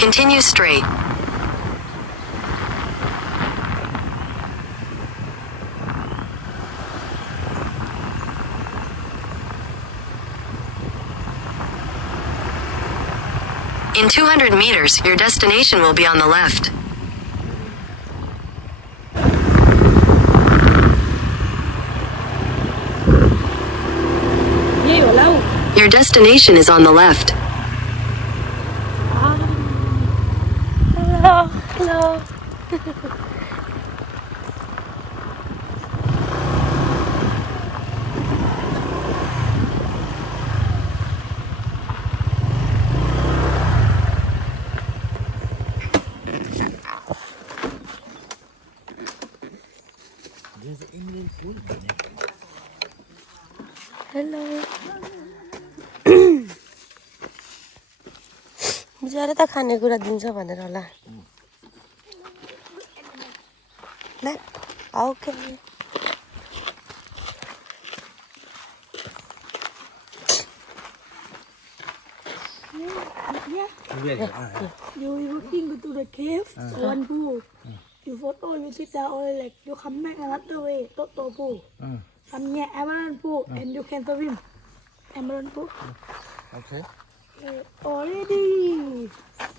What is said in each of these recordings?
Continue straight. In 200 meters, your destination will be on the left. Your destination is on the left. Hello. There's an Indian food. Hello. बिचारा त खानेकुरा दिन्छ भनेर होला ल okay You looking to the cave, one pool. You photo, you sit down, or like you come back another way, Toto pool. Come here, Amaran pool, and you can swim. Amaran pool. Okay. Already.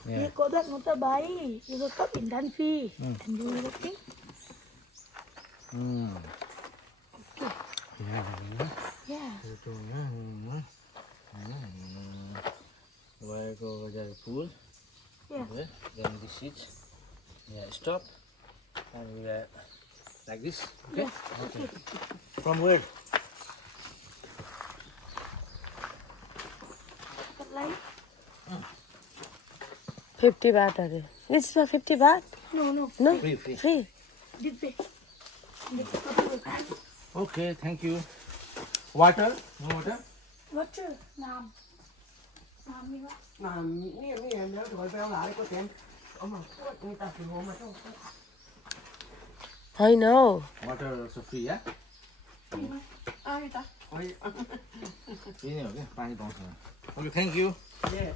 Yeah. You go that motorbike. You go stop in Dunphy. And you looking. Okay. Yeah. Where go over the pool? Yeah. Okay. Then this is stop. And we are like this. Okay. Yes. Okay. From where? But like, 50 baht अरे This is for 50 baht? no. No? Free. Free? Did they? Okay. Thank you. Water? No water? What's your name? Name what? Nếu gọi béo lại có tiền ông mà người ta thì mua mà thôi I know. Water also free, yeah? Ai ta? Ôi, Free này okay. पानी पाउँछ. Okay. Thank you. yeah.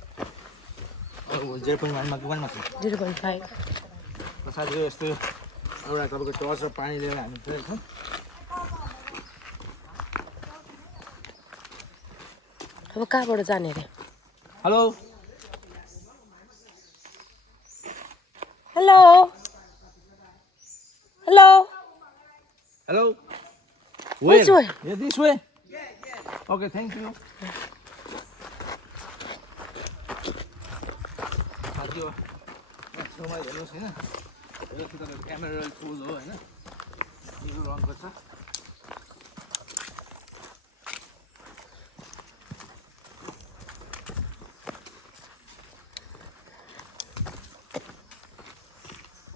0.1 मा के गर्नु 0.5 साथी यस्तो एउटा तपाईँको torch र पानी लिएर हामी गएको छौँ अब कहाँबाट जाने रे hello hello hello hello Which way? Yeah, this way. Okay, thank you. साथी हो छेउमा हेर्नुहोस् होइन यो चाहिँ तपाईँको एमरल्ड पुल हो होइन यो रङको छ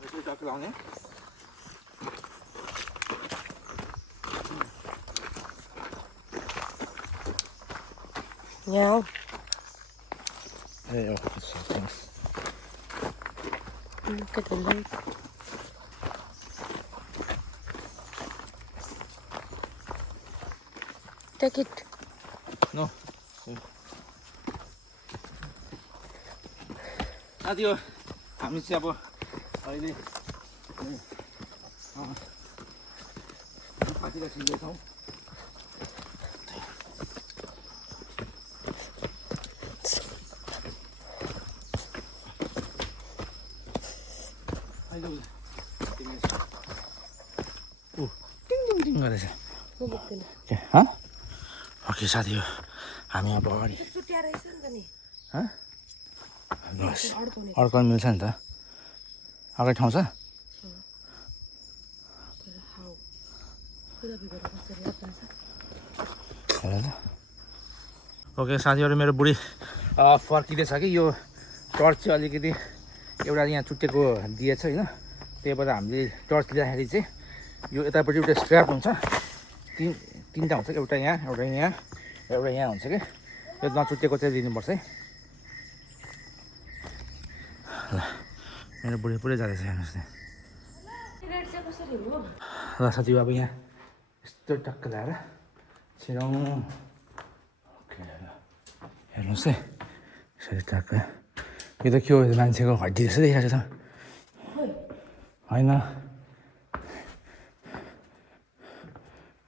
यसरी टक्क लाउने यहाँ ए हो thanks Look at the lake. Take it. No. साथी हो हामी चाहिँ अब अहिले पार्टीलाई सिक्दैछौँ गरेछ ओके साथी हो हामी अब अगाडि अड्कन मिल्छ नि त अगाडि ठाउँ छ ओके साथीहरू मेरो बुढी फर्किँदैछ कि यो टर्च चाहिँ अलिकति एउटा यहाँ चुट्टेको दिएछ होइन त्यही भएर हामीले टर्च लिँदाखेरि चाहिँ यो यतापट्टि एउटा स्ट्र्याप हुन्छ तिनवटा हुन्छ एउटा यहाँ हुन्छ कि यो नचुट्टेको चाहिँ दिनुपर्छ है ल मेरो बुढी पुरै जाँदैछ हेर्नुहोस् न ल साथी अब यहाँ यस्तो टक्क ल्याएर छिराउँ ओके हेर्नुहोस् है यसरी टक्क यो त के हो मान्छेको हड्डी जस्तो देखिरहेको छ त होइन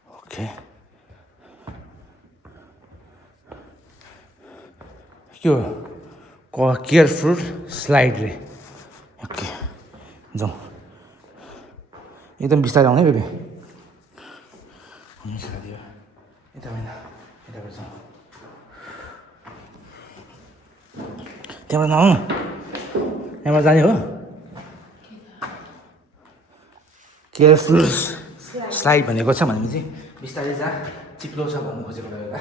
ओके के हो केयरफुल स्लाइड रे ओके जाउँ एकदम बिस्तारै आउने बेबी हुन्छ दियो यता होइन यताबाट जाउँ त्यहाँबाट नआउनु यहाँबाट जाने हो केयरफुल स्लाइड भनेको छ भनेपछि बिस्तारै जा चिप्लो छ भन्नु खोजेको एउटा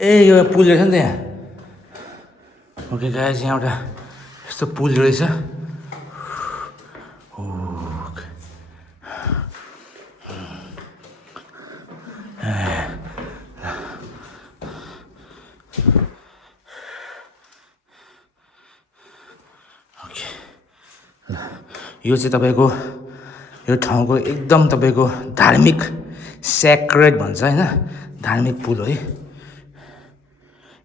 ए यो पुल रहेछ नि त यहाँ ओके गाइस यहाँ एउटा यस्तो पुल रहेछ यो चाहिँ तपाईँको यो ठाउँको एकदम तपाईँको धार्मिक सेक्रेड भन्छ होइन धार्मिक पुल हो है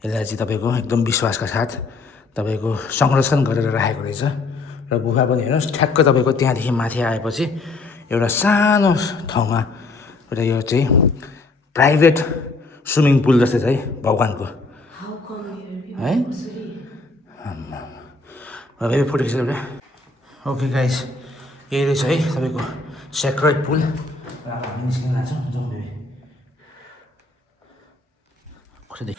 यसलाई चाहिँ तपाईँको एकदम विश्वासका साथ तपाईँको संरक्षण गरेर राखेको रहेछ र गुफा पनि हेर्नुहोस् ठ्याक्क तपाईँको त्यहाँदेखि माथि आएपछि एउटा सानो ठाउँमा एउटा यो चाहिँ प्राइभेट स्विमिङ पुल जस्तै छ है भगवान्को है बेबी फोटो खिच्छ एउटा ओके गाइस यही रहेछ है तपाईँको सेक्रेड पुल र अब हामी निस्किन लाग्छौँ जाउँ बेबी कसो देख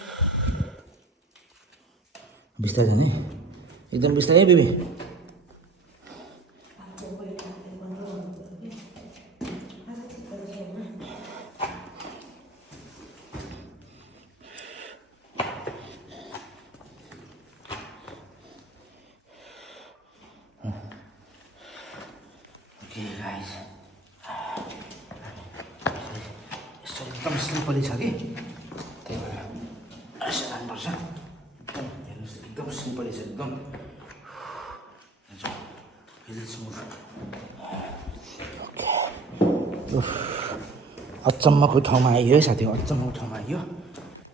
बिस्तारै जाने एकदम बिस्तारै बेबी यस्तो एकदम स्लिपरी छ कि त्यही भएर यसो जानुपर्छ एकदम हेर्नुहोस् एकदम स्लिपरी छ एकदम अचम्मको ठाउँमा आइयो है साथी अचम्मको ठाउँमा आइयो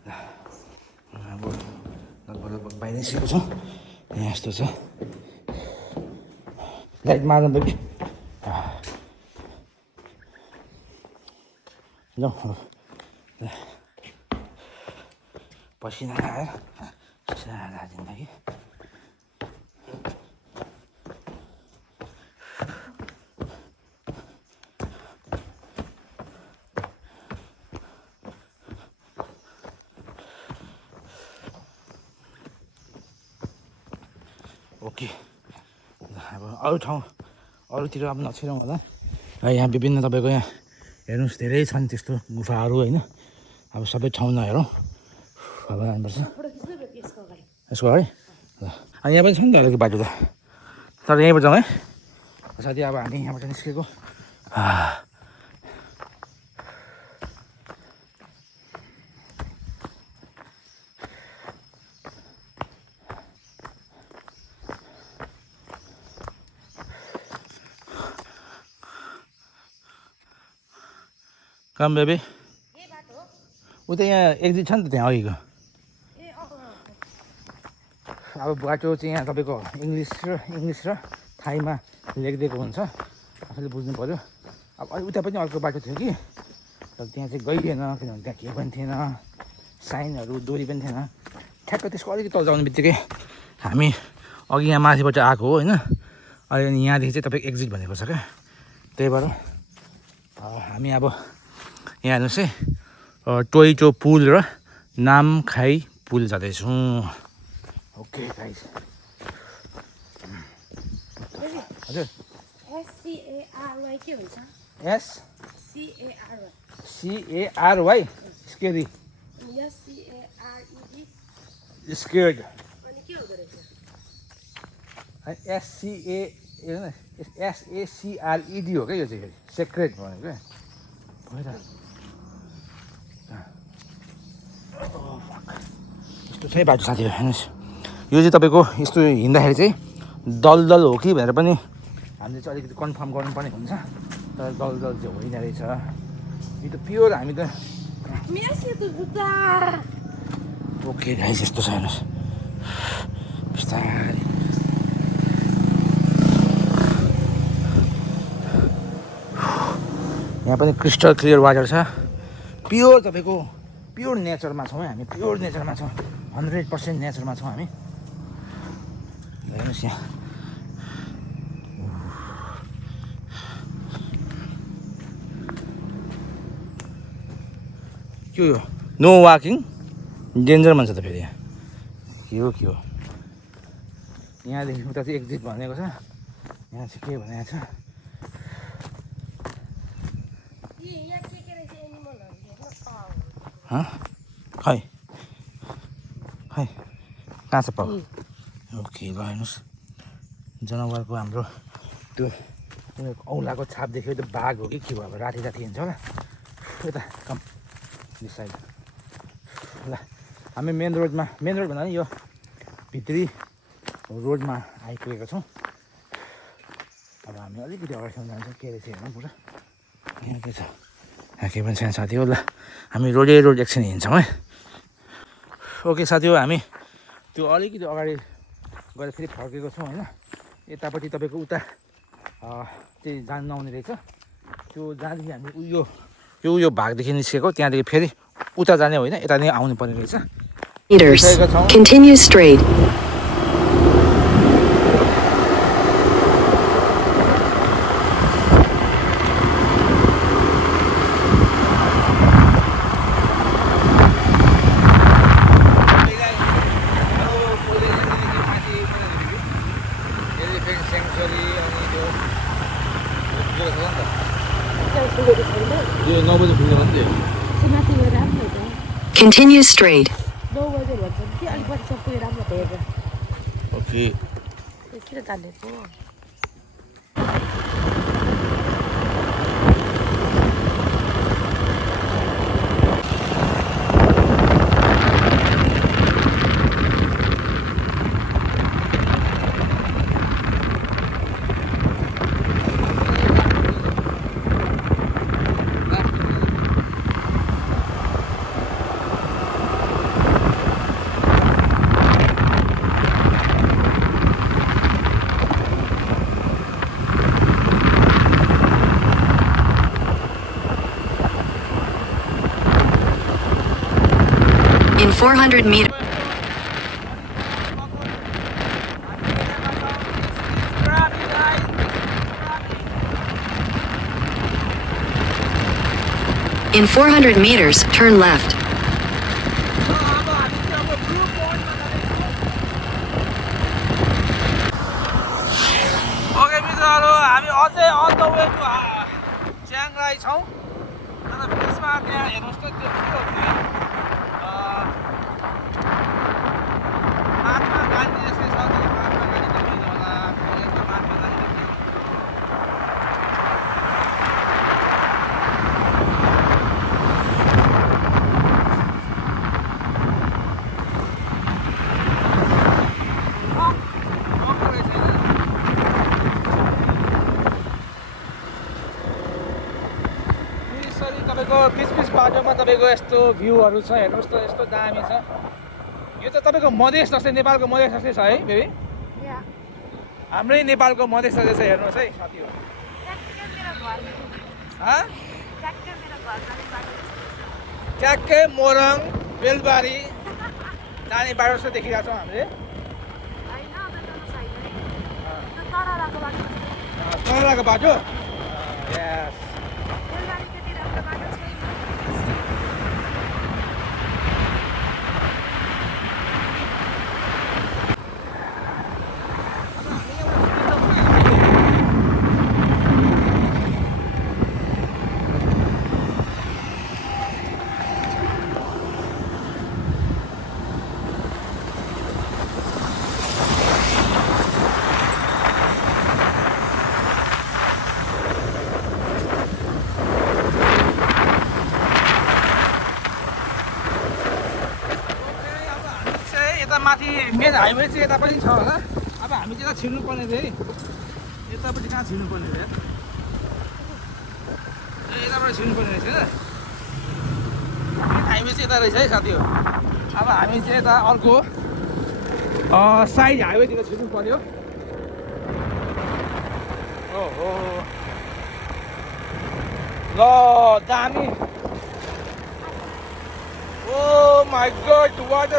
ल अब लगभग बाहिर निस्केको छौँ यहाँ यस्तो छ लाइट मार्नु बेबी जाउँ पसिना आयो सादा जिन्दगी ओके अब अरू ठाउँ अरूतिर अब नछिरौँ होला यहाँ विभिन्न तपाईँको यहाँ हेर्नुहोस् धेरै छन् त्यस्तो गुफाहरू होइन अब सबै ठाउँ नहेरौँ अब जानुपर्छ यसको है ल यहाँ पनि छ नि त अलिकति बाटो त तर यहीँबाट जाउँ है साथी अब हामी यहाँबाट निस्केको कम बेबी उता यहाँ एक्जिट छ नि त त्यहाँ अघिको अब बाटो चाहिँ यहाँ तपाईँको इङ्ग्लिस र थाईमा लेखिदिएको हुन्छ आफूले बुझ्नु पऱ्यो अब उता पनि अर्को बाटो थियो कि तर त्यहाँ चाहिँ गइएन किनभने त्यहाँ केही पनि थिएन साइनहरू डोरी पनि थिएन ठ्याक्क त्यसको अलिकति तल जाने बित्तिकै हामी अघि यहाँ माथिबाट आएको हो होइन अनि यहाँदेखि चाहिँ तपाईँको एक्जिट भनेको छ क्या त्यही भएर हामी अब यहाँ हेर्नुहोस् है टोइटो पुल र नामखाई पुल जाँदैछौँ ओके गाइस हजुर SCARY के हुन्छ SCARY स्केरी स्केर्ड अनि के हुँदो रहेछ SACRED हो क्या यो चाहिँ सेक्रेट भनेको क्या भएर यस्तो चाहिँ बाटो साथीहरू हेर्नुहोस् यो चाहिँ तपाईँको यस्तो हिँड्दाखेरि चाहिँ दलदल हो कि भनेर पनि हामीले चाहिँ अलिकति कन्फर्म गर्नुपर्ने हुन्छ तर दलदल चाहिँ होइन रहेछ यो त प्योर हामी त Merci tu juta. Okay guys यस्तो छ हेर्नुहोस् बिस्तारै यहाँ पनि क्रिस्टल क्लियर वाटर छ प्योर तपाईँको प्योर नेचरमा छौँ है हामी प्योर नेचरमा छौँ 100% नेचरमा छौँ हामी हेर्नुहोस् यहाँ के हो नो वाकिङ डेन्जर भन्छ त फेरि यहाँ के हो यहाँदेखि उता चाहिँ एक्जिट भनेको छ यहाँ चाहिँ के भनेको छ खै कहाँ छ पाउ ओके ल हेर्नुहोस् जनावरको हाम्रो त्यो औलाको छाप देख्यो त्यो बाघ हो कि के भयो अब राति हिँड्छ होला यता कम दिस साइड ल हामी मेन रोड भन्दा नि यो भित्री रोडमा आइपुगेका छौँ अब हामी अलिकति अगाडिसम्म जान्छौँ के रहेछ हेर्नु पुरा यहाँ के छ यहाँ के पनि छैन साथी हो ल हामी रोड एकछिन हिँड्छौँ है ओके साथी हो हामी त्यो अलिकति अगाडि गएर फेरि फर्केको छौँ होइन यतापट्टि तपाईँको उता चाहिँ जानु नआउने रहेछ त्यो जहाँदेखि हामी यो भागदेखि निस्केको त्यहाँदेखि फेरि उता जाने होइन यता नै आउनु पर्ने रहेछ Meters. Continue straight. यो 9 बजे खुल्ने भन्दै Mathi gएर राम्रो छ Continue straight. 9 बजे भन्छन् कि अलि पछि सब पुगेर राम्रो त हेरेर ओके किन तानेको In 400 meters. In 400 meters, turn left. Okay मित्रहरू हामी अझै अन द वे टु च्याङराई छौँ अन्त बिचमा त्यहाँ हेर्नुहोस् त त्यो के हो भने महात्मा गान्धी जस्तै छ त्यो महात्मा गान्धी देख्नु होला यसमा महात्मा गान्धी देख्नु तपाईँको बिच बाटोमा तपाईँको यस्तो भ्यूहरू छ हेर्नुहोस् त यस्तो दामी छ यो त तपाईँको मधेस जस्तै नेपालको मधेस जस्तै छ है बेबी हाम्रै नेपालको मधेस जस्तै छ हेर्नुहोस् है साथीहरू ट्याक्कै मोरङ बेलबारी जाने बाटो जस्तो देखिरहेको छौँ हामीले तराको बाटो यस माथि मेन हाइवे चाहिँ यता पनि छ होला अब हामी चाहिँ छिर्नु पर्ने थियो है यतापट्टि कहाँ छिर्नु पर्ने थियो यताबाट छिर्नु पर्ने रहेछ हाइवे चाहिँ यता रहेछ है साथीहरू अब हामी चाहिँ यता अर्को साइड हाइवेतिर छिर्नु पर्यो ओहो ल दामी ओ माई गड वाट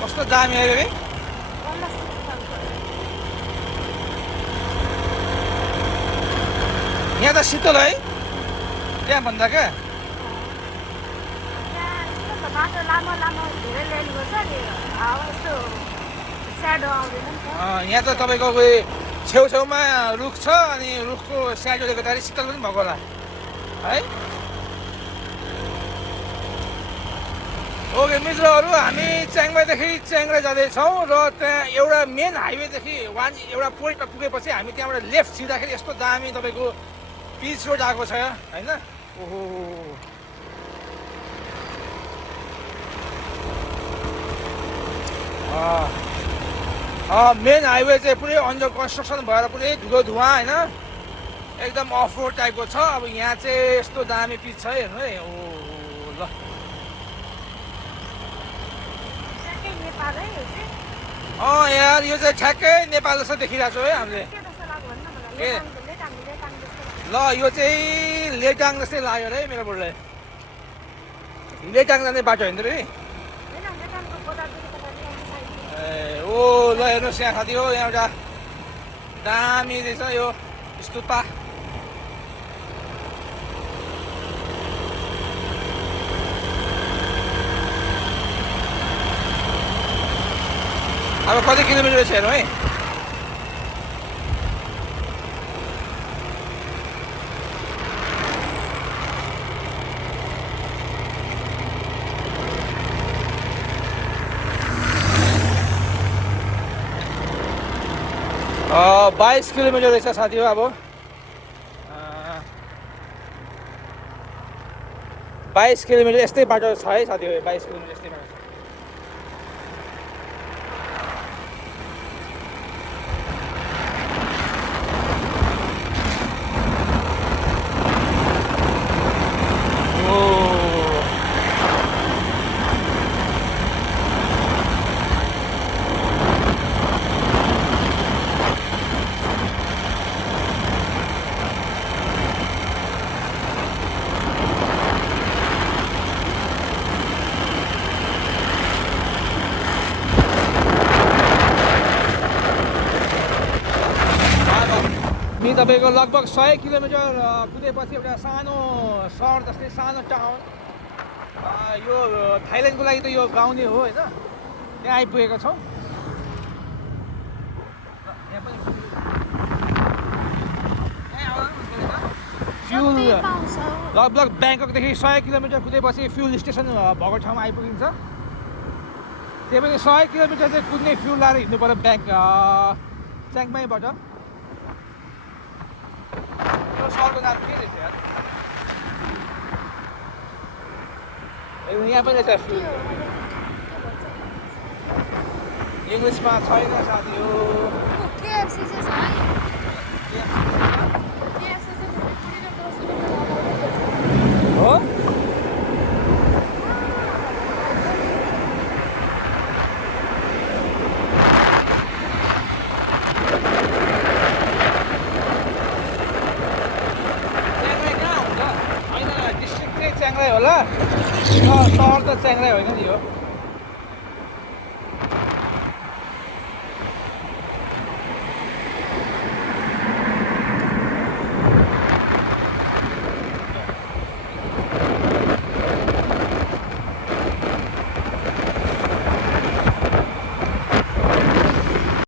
कस्तो दामी आयो है यहाँ त शीतल है त्यहाँ भन्दा क्या बाटो लामो लामो धेरै ल्याउनु पर्छ नि यस्तो स्याडो आउँदैन नि त यहाँ त तपाईँको उयो छेउछेउमा रुख छ अनि रुखको स्याडोले गर्दाखेरि शीतल पनि भएको होला है ओके मित्रहरू हामी च्याङमाईदेखि च्याङ्ग्रे जाँदैछौँ र त्यहाँ एउटा मेन हाइवेदेखि एउटा पोइन्टमा पुगेपछि हामी त्यहाँबाट लेफ्ट छिर्दाखेरि यस्तो दामी तपाईँको पिच रोड आएको छ होइन ओहो मेन हाइवे चाहिँ पुरै अन्डर कन्स्ट्रक्सन भएर पुरै धुवा होइन एकदम अफ रोड टाइपको छ अब यहाँ चाहिँ यस्तो दामी पिच छ हेर्नु है ओ ल यार यो चाहिँ ठ्याक्कै नेपाल जस्तो देखिरहेको छ है हामीले ए ल यो चाहिँ लेटाङ जस्तै लाग्यो है मेरो बुढोलाई लेटाङ जाने बाटो होइन रे ए ओ ल हेर्नुहोस् यहाँ साथी हो यहाँ एउटा दामी रहेछ यो स्तूपा अब कति किलोमिटर छ हेरौँ है 22 किलोमिटर रहेछ साथी हो अब 22 किलोमिटर यस्तै बाटो छ है साथी हो 22 किलोमिटर यस्तै बाटो छ तपाईको लगभग 100 किलोमिटर कुदेपछि एउटा सानो सहर जस्तै सानो टाउन यो थाइल्यान्डको लागि त यो गाउँ नै हो हैन त्यहाँ आइपुगेका छौं यहाँ पनि फ्युल लगभग ब्याङ्ककदेखि 100 किलोमिटर कुदेपछि फ्युल स्टेसन भएको ठाउँमा आइपुगिन्छ त्यही पनि 100 किलोमिटर चाहिँ कुद्ने फ्युल लाएर हिँड्नु पर्यो ब्याङ्क च्याङमाईबाट सहरको नाम के रहेछ यार यहाँ पनि रहेछ फ्युल इङ्ग्लिसमा छैन साथी हो हो च्याङ्ग्राई होला सहर त च्याङ्ग्राई होइन नि हो